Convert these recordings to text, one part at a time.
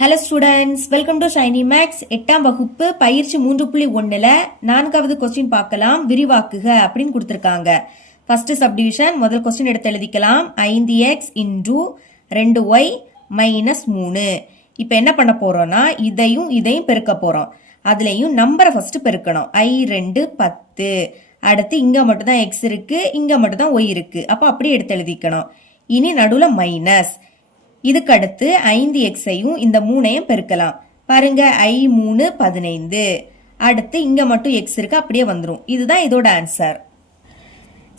Hello students welcome to Shiny Max எட்டாம் வகுப்பு பயிற்சி மூன்று புள்ளி ஒன்றில் நான்காவது கொஸ்டின் பார்க்கலாம். விரிவாக்குக அப்படின்னு கொடுத்துருக்காங்க. ஃபர்ஸ்ட் சப்டிவிஷன் முதல் கொஸ்டின் எடுத்து எழுதிக்கலாம். ஐந்து எக்ஸ் இன்டூ ரெண்டு ஒய் மைனஸ் மூணு. இப்போ என்ன பண்ண போறோம்னா இதையும் இதையும் பெருக்க போறோம். அதுலேயும் நம்பரை ஃபர்ஸ்ட் பெருக்கணும். ஐ ரெண்டு பத்து. அடுத்து இங்க மட்டும்தான் எக்ஸ் இருக்கு இங்க மட்டும்தான் ஒய் இருக்கு. அப்போ அப்படியே எடுத்து எழுதிக்கணும். இனி நடுவில் மைனஸ் இதுக்கடுத்து ஐந்து எக்ஸையும் இந்த மூணையும் பெருக்கலாம். பாருங்க ஐ மூணு பதினைந்து. அடுத்து இங்க மட்டும் எக்ஸ் இருக்கு அப்படியே வந்துடும் இதுதான் இதோட answer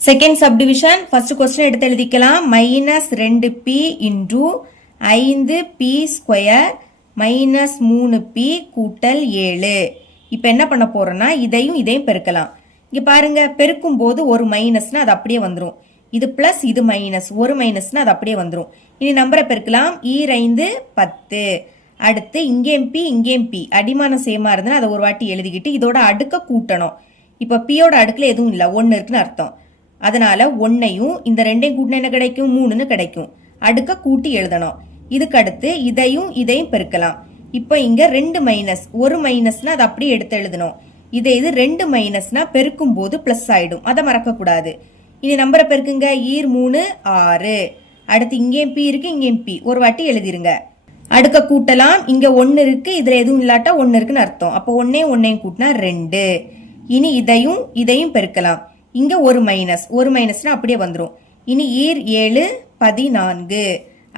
second subdivision first question எடுத்து எழுதிக்கலாம். மைனஸ் ரெண்டு பி இன்டூ ஐந்து பி ஸ்கொயர் மைனஸ் மூணு பி கூட்டல் ஏழு. இப்போ என்ன பண்ண போறோம்னா இதையும் இதையும் பெருக்கலாம். இங்கே பாருங்க பெருக்கும் போது ஒரு மைனஸ்னா அது அப்படியே வந்துடும் இது பிளஸ் இது மைனஸ் ஒரு மைனஸ்னால் அது அப்படியே வந்துடும் இனி நம்பரை பெருக்கலாம். E ஈரைந்து பத்து. அடுத்து இங்கேயும் பி இங்கேயும் பி அடிமானம் சேமா இருந்ததுன்னா அதை ஒரு வாட்டி எழுதிக்கிட்டு இதோட அடுக்க கூட்டணும். இப்போ பியோட அடுக்கில் எதுவும் இல்லை. ஒன்று இருக்குன்னு அர்த்தம். அதனால ஒன்னையும் இந்த ரெண்டையும் கூட்டினா என்ன கிடைக்கும்? மூணுன்னு கிடைக்கும். அடுக்க கூட்டி எழுதணும். இதுக்கு அடுத்து இதையும் இதையும் பெருக்கலாம். இப்போ இங்க ரெண்டு மைனஸ் ஒரு மைனஸ்னா அதை அப்படியே எடுத்து எழுதணும். இதே இது ரெண்டு மைனஸ்னா பெருக்கும் போது பிளஸ் ஆயிடும். அதை மறக்க இது நம்பரை பெருக்குங்க ஈர் மூணு ஆறு. அடுத்து இங்கேயும் பி இருக்கு இங்கேயும் பி. ஒரு வாட்டி எழுதிருங்க. அடுக்க கூட்டலாம். இங்க ஒன்னு இருக்கு இதுல எதுவும் இல்லாட்டா ஒன்னு இருக்குன்னு அர்த்தம். அப்போ ஒன்னே ஒன்னையும் கூட்டினா ரெண்டு. இனி இதையும் இதையும் பெருக்கலாம். இங்க ஒரு மைனஸ் ஒரு மைனஸ்னா அப்படியே வந்துடும் இனி ஈர் ஏழு பதினான்கு.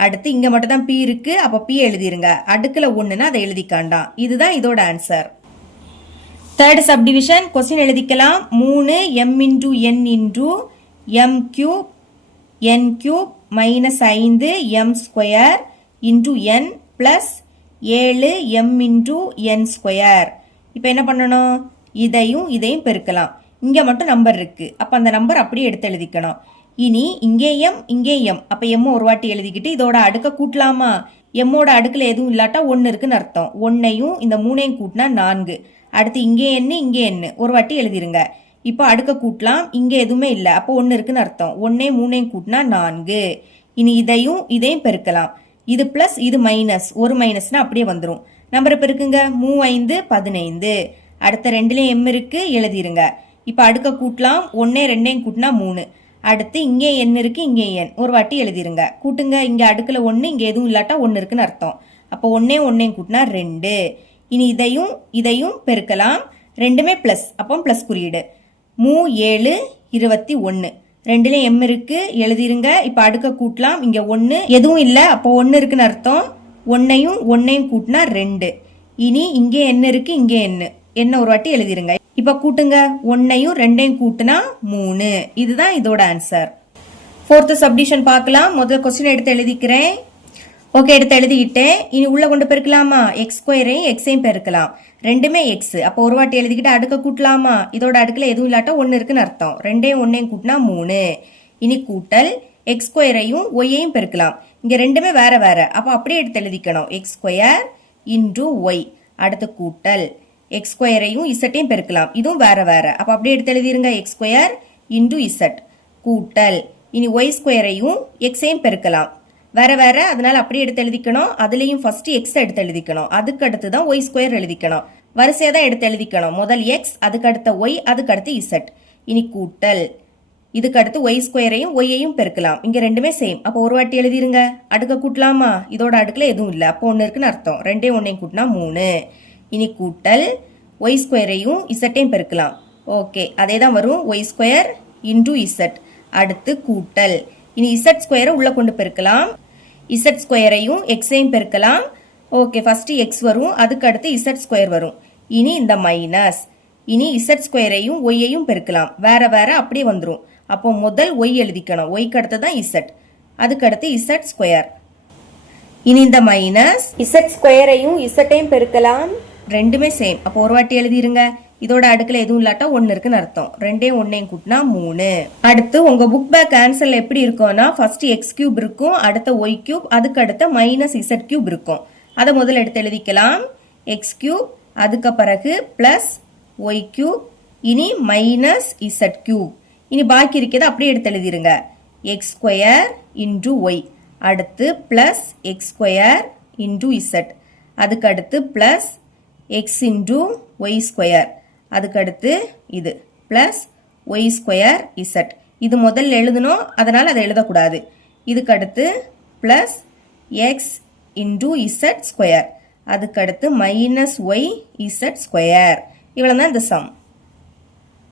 அடுத்து இங்க மட்டும் தான் பி இருக்கு அப்ப பி எழுதிருங்க. அடுக்குல ஒண்ணுன்னா அதை எழுதிக்காண்டாம் இதுதான் இதோட ஆன்சர் தேர்ட் சப்டிவிஷன் கொஸ்டின் எழுதிக்கலாம். மூணு M into N into M cube N cube minus ஐந்து M square into N plus ஏழு எம் இன்டூ என் ஸ்கொயர் இப்போ என்ன பண்ணணும்? இதையும் இதையும் பெருக்கலாம். இங்கே மட்டும் நம்பர் இருக்குது அப்போ அந்த நம்பர் அப்படியே எடுத்து எழுதிக்கணும். இனி இங்கே எம் இங்கே எம் அப்போ எம் ஒரு வாட்டி எழுதிக்கிட்டு இதோட அடுக்க கூட்டலாமா? எம்மோட அடுக்கில் எதுவும் இல்லாட்டா ஒன்று இருக்குன்னு அர்த்தம். ஒன்னையும் இந்த மூணையும் கூட்டினா நான்கு. அடுத்து இங்கே என்ன இங்கே என்ன ஒரு வாட்டி எழுதிருங்க. இப்போ அடுக்க கூட்டலாம். இங்கே எதுவுமே இல்லை. அப்போ ஒன்று இருக்குன்னு அர்த்தம். ஒன்றே மூணையும் கூட்டினா நான்கு. இனி இதையும் இதையும் பெருக்கலாம். இது ப்ளஸ் இது மைனஸ் ஒரு மைனஸ்னா அப்படியே வந்துடும் நம்பரை பெருக்குங்க மூவைந்து பதினைந்து. அடுத்த ரெண்டுலேயும் எம் இருக்கு. எழுதிருங்க. இப்போ அடுக்க கூட்டலாம். ஒன்றே ரெண்டையும் கூட்டினா மூணு. அடுத்து இங்கே எண் இருக்கு இங்கே எண் ஒரு வாட்டி எழுதிருங்க. கூட்டுங்க. இங்கே அடுக்கில் ஒன்று இங்கே எதுவும் இல்லாட்டா ஒன்று இருக்குன்னு அர்த்தம். அப்போ ஒன்றே ஒன்றையும் கூட்டினா ரெண்டு. இனி இதையும் இதையும் பெருக்கலாம். ரெண்டுமே ப்ளஸ் அப்போ ப்ளஸ் குறியீடு. மூ ஏழு இருபத்தி ஒன்று ரெண்டுலேயும் எம் இருக்கு. எழுதிருங்க. இப்போ அடுக்க கூட்டலாம். இங்கே ஒன்று எதுவும் இல்லை. அப்போ ஒன்று இருக்குன்னு அர்த்தம். ஒன்னையும் ஒன்னையும் கூட்டினா ரெண்டு. இனி இங்கே என்ன இருக்கு. இங்கே என்ன என்ன ஒரு வாட்டி எழுதிருங்க. இப்போ கூட்டுங்க. ஒன்னையும் ரெண்டையும் கூட்டினா மூணு. இதுதான் இதோட ஆன்சர் ஃபோர்த்து சப்டிஷன் பார்க்கலாம். முதல் கொஸ்டின் எடுத்து எழுதிக்கிறேன். ஓகே எடுத்து எழுதிக்கிட்டேன் இனி உள்ளே கொண்டு பெருக்கலாமா? எக்ஸ் ஸ்கொயரையும் எக்ஸையும் பெருக்கலாம். ரெண்டுமே எக்ஸ் அப்போ ஒரு வாட்டி எழுதிக்கிட்டு அடுக்க கூட்டலாமா? இதோட அடுக்கில் எதுவும் இல்லாட்டா ஒன்று இருக்குன்னு அர்த்தம். ரெண்டையும் ஒன்றையும் கூட்டினா மூணு. இனி கூட்டல் எக்ஸ் ஸ்கொயரையும் ஒய்யையும் பெருக்கலாம். இங்கே ரெண்டுமே வேற வேற. அப்போ அப்படியே எடுத்து எழுதிக்கணும். எக்ஸ் ஸ்கொயர் இன்டூ ஒய் அடுத்து கூட்டல் எக்ஸ் ஸ்கொயரையும் இசட்டையும் பெருக்கலாம். இதுவும் வேற வேற. அப்போ அப்படியே எடுத்து எழுதிருங்க. எக்ஸ் ஸ்கொயர் இன்டு இசட் கூட்டல். இனி ஒய் ஸ்கொயரையும் எக்ஸையும் பெருக்கலாம். வேற வேற அதனால அப்படி எடுத்து எழுதிக்கணும். அதுலயும் ஃபர்ஸ்ட் எக்ஸ் எடுத்து எழுதிக்கணும். அதுக்கு அடுத்து தான் ஒய் ஸ்கொயர் எழுதிக்கணும். வரிசையை தான் எடுத்து எழுதிக்கணும். முதல் எக்ஸ் அதுக்கு அடுத்த ஒய் அதுக்கு அடுத்து இசட் இனி கூட்டல். இதுக்கு அடுத்து ஒய் ஸ்கொயரையும் ஒய்யையும் பெருக்கலாம். இங்க ரெண்டுமே சேம் அப்போ ஒரு வாட்டி எழுதிருங்க. அடுக்க கூட்டலாமா? இதோட அடுக்கில் எதுவும் இல்லை. அப்போ ஒன்று இருக்குன்னு அர்த்தம். ரெண்டே ஒன்றையும் கூட்டினா மூணு. இனி கூட்டல். ஒய் ஸ்கொயரையும் இசட்டையும் பெருக்கலாம். ஓகே. அதே தான் வரும். ஒய் ஸ்கொயர் இன்டூ இசட் அடுத்து கூட்டல். இனி இசட் ஸ்கொயரை உள்ள கொண்டு பெருக்கலாம். இசட் ஸ்கொயரையும் எக்ஸையும் பெருக்கலாம். ஓகே ஃபஸ்ட்டு எக்ஸ் வரும் அதுக்கு அடுத்து இசட் ஸ்கொயர் வரும். இனி இந்த மைனஸ் இனி இசட் ஸ்கொயரையும் ஒய்யையும் பெருக்கலாம். வேற வேற அப்படியே வந்துடும் அப்போ முதல் ஒய் எழுதிக்கணும். ஒய்க்கு அடுத்து தான் இசட் அதுக்கடுத்து இசட் ஸ்கொயர் இனி இந்த மைனஸ் இசட் ஸ்கொயரையும் இசட்டையும் பெருக்கலாம். ரெண்டுமே சேம் அப்போ ஒரு வாட்டி எழுதிருங்க. இதோட அடுக்கில் எதுவும் இல்லாட்டா ஒன்னு இருக்குன்னு அர்த்தம். ரெண்டையும் ஒன்னையும் கூட்டினா மூணு. அடுத்து உங்க புக் பேக் ஆன்சர்ல எப்படி இருக்கும்னா ஃபர்ஸ்ட் எக்ஸ் கியூப் இருக்கும் அடுத்த ஒய் கியூப் அதுக்கு அடுத்த மைனஸ் இசட் கியூப் இருக்கும். அதை முதல்ல எடுத்து எழுதிக்கலாம். எக்ஸ் கியூப் அதுக்கு பிறகு பிளஸ் ஒய் கியூப் இனி மைனஸ் இசட் கியூப் இனி பாக்கி இருக்கிறத அப்படியே எடுத்து எழுதிருங்க. எக்ஸ் ஸ்கொயர் இன்டூ ஒய் அடுத்து plus X square into Z அதுக்கு அடுத்து plus X into Y square அதுக்கடுத்து இது. ப்ளஸ் ஒய் ஸ்கொயர் இசட் இது முதல்ல எழுதணும் அதனால் அதை எழுதக்கூடாது. இதுக்கடுத்து plus X into Z square அதுக்கடுத்து மைனஸ் ஒய் இசட் ஸ்கொயர் இவ்வளோ தான் இந்த சம்